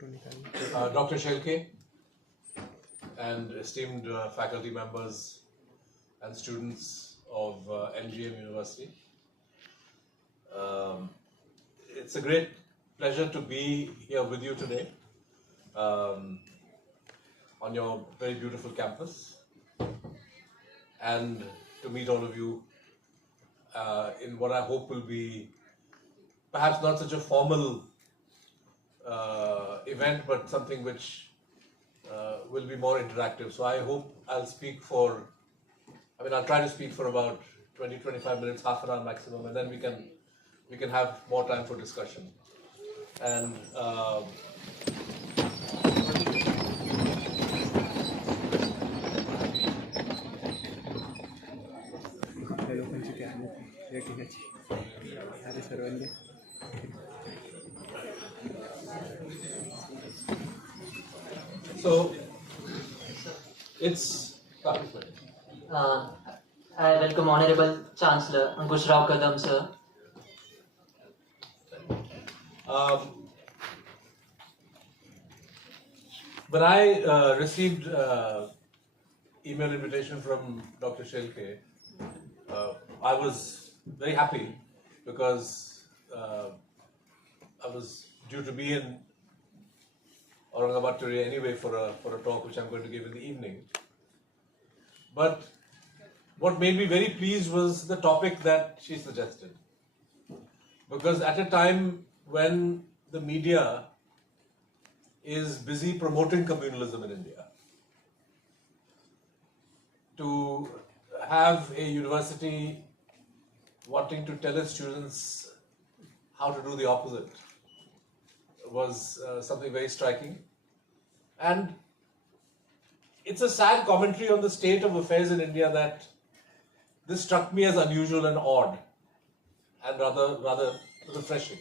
Dr. Shelke and esteemed faculty members and students of NGM University. It's a great pleasure to be here with you today on your very beautiful campus and to meet all of you in what I hope will be perhaps not such a formal event, but something which will be more interactive. So I hope I'll try to speak for about 20-25 minutes, half an hour maximum, and then we can have more time for discussion. And so it's I welcome Honorable Chancellor Ankush Rao Kadam, sir. When I received email invitation from Dr. Shelke, I was very happy because I was due to be in Aurangabad today anyway for a talk which I'm going to give in the evening. But what made me very pleased was the topic that she suggested. Because at a time when the media is busy promoting communalism in India, to have a university wanting to tell its students how to do the opposite was something very striking. And it's a sad commentary on the state of affairs in India that this struck me as unusual and odd and rather refreshing.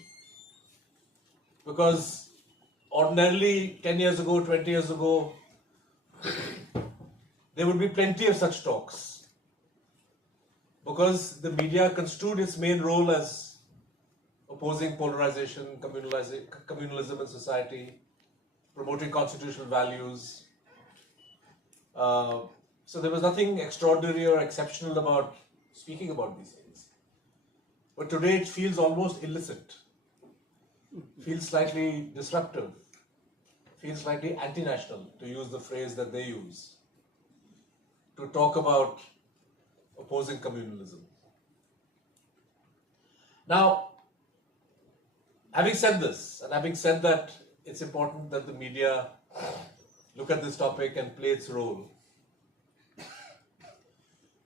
Because ordinarily 10 years ago, 20 years ago, there would be plenty of such talks. Because the media construed its main role as opposing polarization, communalism in society, promoting constitutional values. So there was nothing extraordinary or exceptional about speaking about these things. But today it feels almost illicit, feels slightly disruptive, feels slightly anti-national, to use the phrase that they use, to talk about opposing communalism. Now, having said this, and having said that it's important that the media look at this topic and play its role,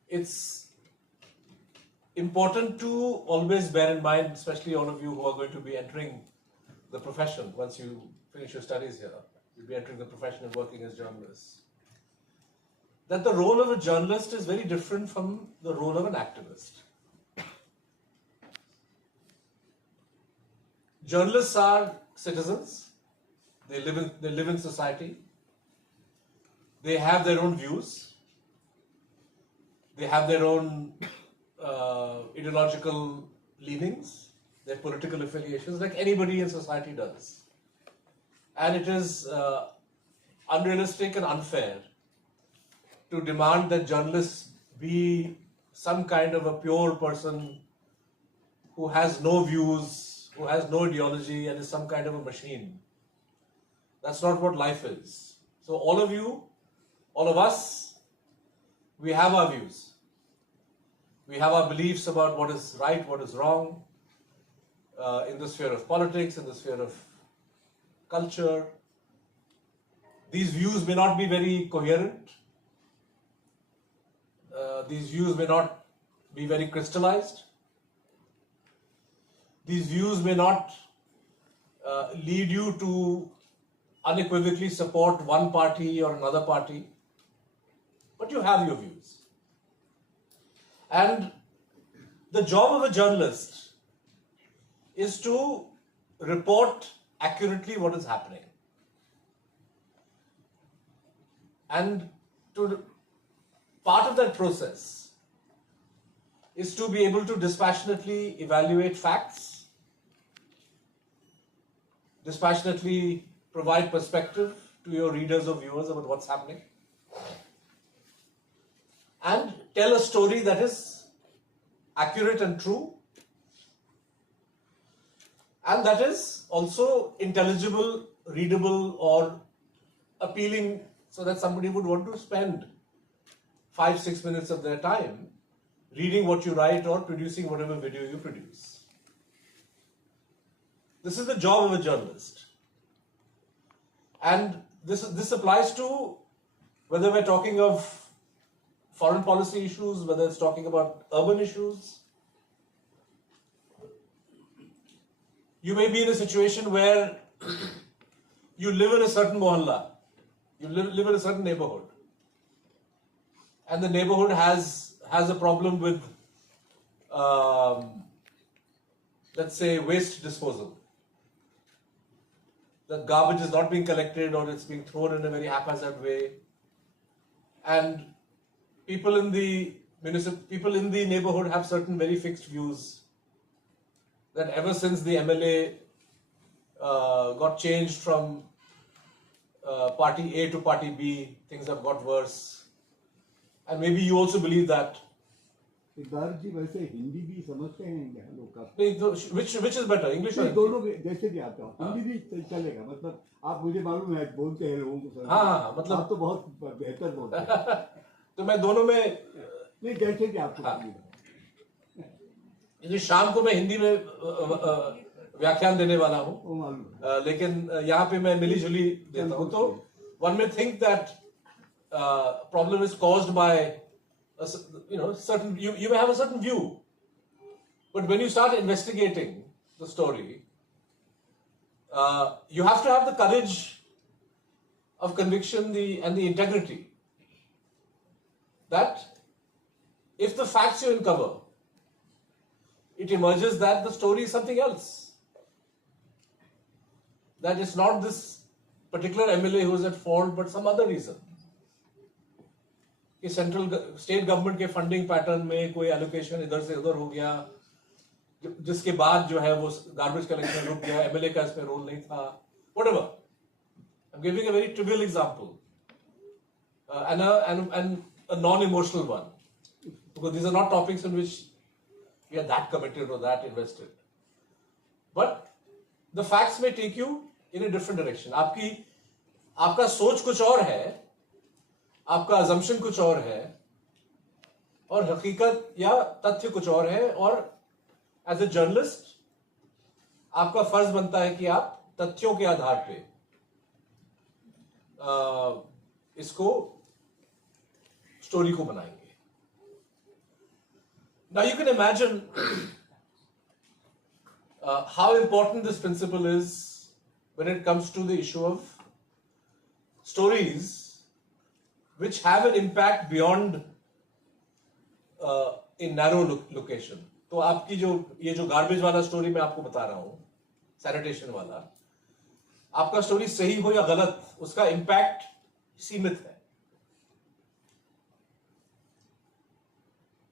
it's important to always bear in mind, especially all of you who are going to be entering the profession once you finish your studies here, you'll be entering the profession and working as journalists, that the role of a journalist is very different from the role of an activist. Journalists are citizens. They live in society. They have their own views. They have their own ideological leanings, their political affiliations, like anybody in society does. And it is unrealistic and unfair to demand that journalists be some kind of a pure person who has no views, who has no ideology, and is some kind of a machine. That's not what life is. So all of you, all of us, we have our views. We have our beliefs about what is right, what is wrong, in the sphere of politics, in the sphere of culture. These views may not be very coherent. These views may not be very crystallized. These views may not lead you to unequivocally support one party or another party, but you have your views. And the job of a journalist is to report accurately what is happening. And part of that process is to be able to dispassionately evaluate facts, dispassionately provide perspective to your readers or viewers about what's happening, and tell a story that is accurate and true, and that is also intelligible, readable, or appealing, so that somebody would want to spend 5-6 minutes of their time reading what you write or producing whatever video you produce. This is the job of a journalist. And this applies to whether we're talking of foreign policy issues, whether it's talking about urban issues. You may be in a situation where you live in a certain mohalla, you live in a certain neighborhood, and the neighborhood has a problem with, let's say, waste disposal. The garbage is not being collected, or it's being thrown in a very haphazard way, and people in the neighborhood have certain very fixed views that ever since the MLA got changed from party A to party B, things have got worse. And maybe you also believe that. Siddharth जी वैसे हिंदी भी समझते हैं क्या लोग आप? नहीं, तो which is better, English or दोनों जैसे भी आता हो हिंदी भी चलेगा, मतलब आप मुझे मालूम है बोलते हैं लोगों को। हाँ, मतलब आप तो बहुत बेहतर बोलते हैं। तो मैं दोनों में नहीं, जैसे कि आपको शाम को मैं हिंदी में व्याख्यान देने वाला हूँ, वो मालूम, लेकिन यहाँ पे मैं मिली जुली देता हूँ। तो one may think that problem is caused by certain, you may have a certain view, but when you start investigating the story, you have to have the courage of conviction and the integrity that if the facts you uncover, it emerges that the story is something else, that it's not this particular MLA who is at fault, but some other reason. कि state government के funding pattern में कोई allocation इधर से उधर हो गया, जिसके बाद जो है वो गार्बेज कलेक्शन रुक गया, एमएलए का इसमें रोल नहीं था, whatever. I am giving a very trivial example and a non-emotional one, because these are not topics in which we are that committed or that invested, but the facts may take you in a different direction. आपका सोच कुछ और है, आपका assumption कुछ और है, और हकीकत या तथ्य कुछ और है, और एज ए जर्नलिस्ट आपका फर्ज बनता है कि आप तथ्यों के आधार पे इसको स्टोरी को बनाएंगे. Now you can imagine how important this principle is when it comes to the issue of stories which have an impact beyond a narrow location. तो आपकी ये जो गार्बेज वाला स्टोरी मैं आपको बता रहा हूं, सैनिटेशन वाला, आपका स्टोरी सही हो या गलत, उसका इम्पैक्ट सीमित है,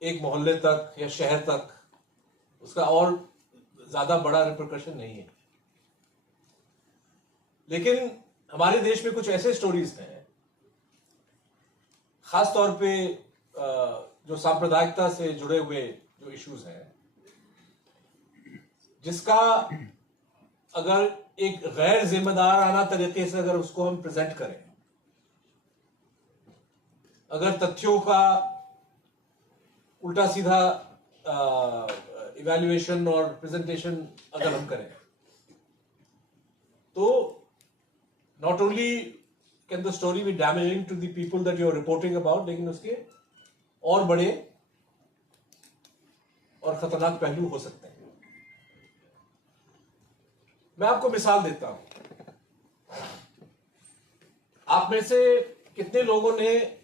एक मोहल्ले तक या शहर तक, उसका और ज्यादा बड़ा रिपरकशन नहीं है. लेकिन हमारे देश में कुछ ऐसे स्टोरीज हैं, खास तौर पे जो सांप्रदायिकता से जुड़े हुए जो इश्यूज हैं, जिसका अगर एक गैर जिम्मेदाराना तरीके से अगर उसको हम प्रेजेंट करें, अगर तथ्यों का उल्टा सीधा इवैल्यूएशन और प्रेजेंटेशन अगर हम करें, तो not only can the story be damaging to the people that you are reporting about, लेकिन उसके और बड़े और खतरनाक पहलू हो सकते हैं. मैं आपको मिसाल देता हूं. आप में से कितने लोगों ने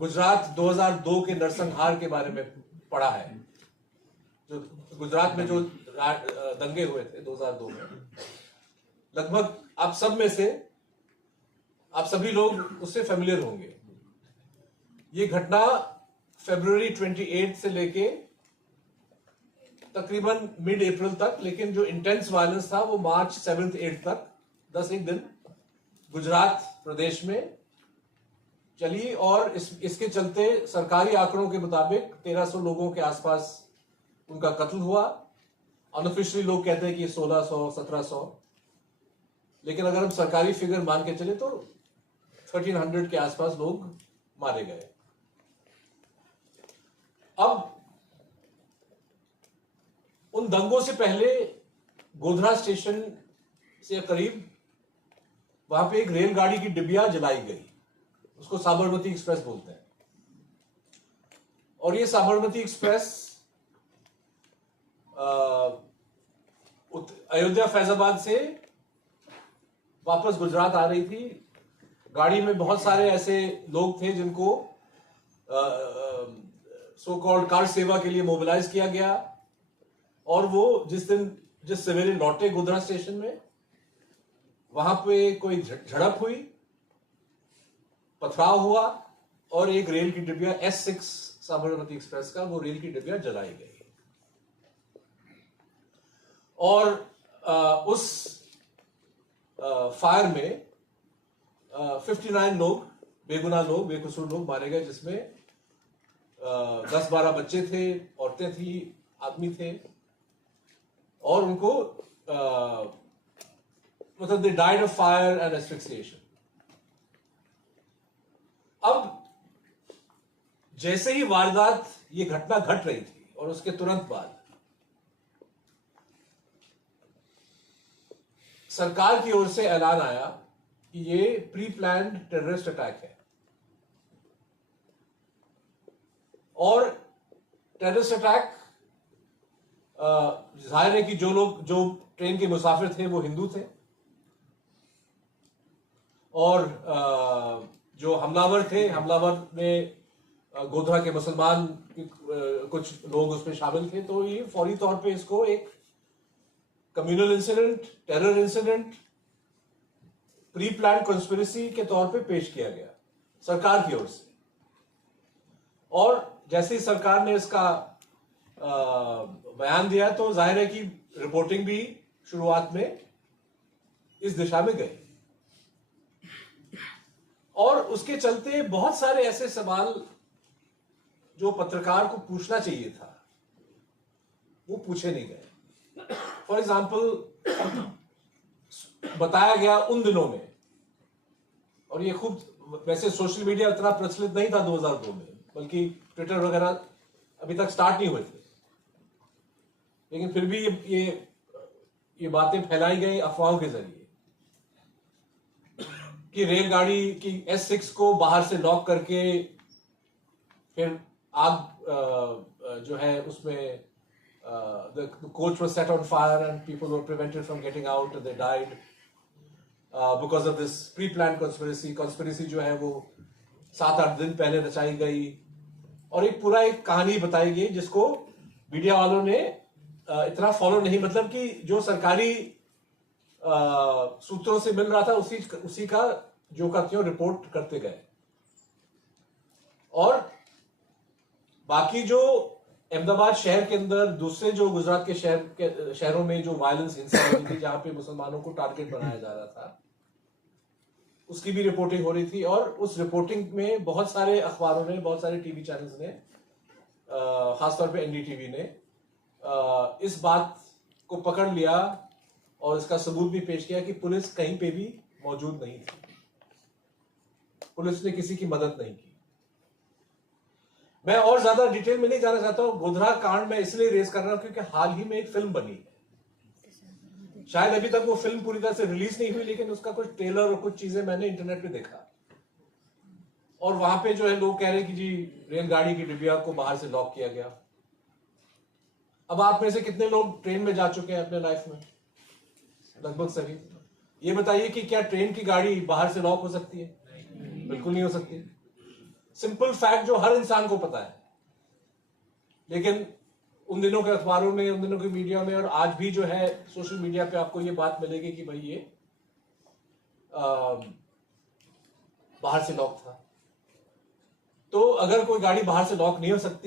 गुजरात 2002 के नरसंहार के बारे में पढ़ा है? जो गुजरात में जो दंगे हुए थे 2002 में, लगभग आप सब में से आप सभी लोग उससे फेमिलियर होंगे. ये घटना February 28 से लेके तकरीबन मिड अप्रैल तक, लेकिन जो इंटेंस वायलेंस था वो मार्च 7th 8th तक 10 दिन गुजरात प्रदेश में चली। और इसके चलते सरकारी आंकड़ों के मुताबिक 1300 लोगों के आसपास उनका कत्ल हुआ। अनऑफिशियली लोग कहते हैं कि 1600 1700, लेकिन अगर हम सरकारी फिगर मान के चले तो 1300 के आसपास लोग मारे गए। अब उन दंगों से पहले गोधरा स्टेशन से करीब वहां पे एक रेलगाड़ी की डिबिया जलाई गई, उसको साबरमती एक्सप्रेस बोलते हैं। और ये साबरमती एक्सप्रेस अयोध्या फैजाबाद से वापस गुजरात आ रही थी। गाड़ी में बहुत सारे ऐसे लोग थे जिनको सो कॉल्ड कार सेवा के लिए मोबिलाइज किया गया। और वो जिस सवेरे लौटे गोधरा स्टेशन में, वहां पे कोई झड़प हुई, पथराव हुआ और एक रेल की डिबिया S6 साबरमती एक्सप्रेस का वो रेल की डिबिया जलाई गई। और उस फायर में 59 लोग, बेगुनाह लोग, बेकसूर लोग मारे गए, जिसमें 10-12 बच्चे थे, औरतें थी, आदमी थे। और उनको मतलब they died of fire and asphyxiation. अब जैसे ही वारदात, ये घटना घट रही थी और उसके तुरंत बाद सरकार की ओर से ऐलान आया कि ये प्री प्लान्ड टेररिस्ट अटैक है। और टेररिस्ट अटैक, जाहिर है कि जो ट्रेन के मुसाफिर थे वो हिंदू थे, और जो हमलावर थे, हमलावर में गोधरा के मुसलमान कुछ लोग उसमें शामिल थे। तो ये फौरी तौर पे इसको एक communal incident, terror incident, pre plan conspiracy के तौर पे पेश किया गया सरकार की ओर से। और जैसे ही सरकार ने इसका बयान दिया तो जाहिर है कि रिपोर्टिंग भी शुरुआत में इस दिशा में गई। और उसके चलते बहुत सारे ऐसे सवाल जो पत्रकार को पूछना चाहिए था वो पूछे नहीं गए। फॉर एग्जाम्पल, बताया गया उन दिनों में, और ये खूब, वैसे सोशल मीडिया इतना प्रचलित नहीं था 2002 में, बल्कि ट्विटर वगैरह अभी तक स्टार्ट नहीं हुए थे, लेकिन फिर भी ये बातें फैलाई गई अफवाहों के जरिए कि रेलगाड़ी की S6 को बाहर से लॉक करके फिर आग जो है उसमें the coach was set on fire and people were prevented from getting out and they died because of this pre-planned conspiracy जो है वो 7-8 दिन पहले रचाई गई। और एक कहानी बताई गई जिसको मीडिया वालों ने इतना फॉलो नहीं, मतलब कि जो सरकारी सूत्रों से मिल रहा था उसी का जो का त्यों रिपोर्ट करते गए। और बाकी जो अहमदाबाद शहर के अंदर दूसरे जो गुजरात के शहरों में जो वायलेंस, हिंसा हो रही थी, जहां पे मुसलमानों को टारगेट बनाया जा रहा था, उसकी भी रिपोर्टिंग हो रही थी। और उस रिपोर्टिंग में बहुत सारे अखबारों ने, बहुत सारे टीवी चैनल्स ने, खासतौर पे NDTV ने इस बात को पकड़ लिया और इसका सबूत भी पेश किया कि पुलिस कहीं पे भी मौजूद नहीं थी, पुलिस ने किसी की मदद नहीं की। मैं और ज्यादा डिटेल में नहीं जाना चाहता हूं। गोधरा कांड मैं इसलिए रेस कर रहा हूं क्योंकि हाल ही में एक फिल्म बनी है। शायद अभी तक वो फिल्म पूरी तरह से रिलीज नहीं हुई, लेकिन उसका कुछ ट्रेलर और कुछ चीजें मैंने इंटरनेट पे देखा। और वहां पे जो है लोग कह रहे हैं कि जी रेलगाड़ी की डिबिया को बाहर से लॉक किया गया। अब आप में से कितने लोग ट्रेन में जा चुके हैं अपने लाइफ में? लगभग सभी। ये बताइए कि क्या ट्रेन की गाड़ी बाहर से लॉक हो सकती है? बिल्कुल नहीं हो सकती। सिंपल फैक्ट जो हर इंसान को पता है, लेकिन उन दिनों के अखबारों में, उन दिनों के मीडिया में, और आज भी जो है सोशल मीडिया पे आपको ये बात मिलेगी कि भाई ये बाहर से लॉक था। तो अगर कोई गाड़ी बाहर से लॉक नहीं हो सकती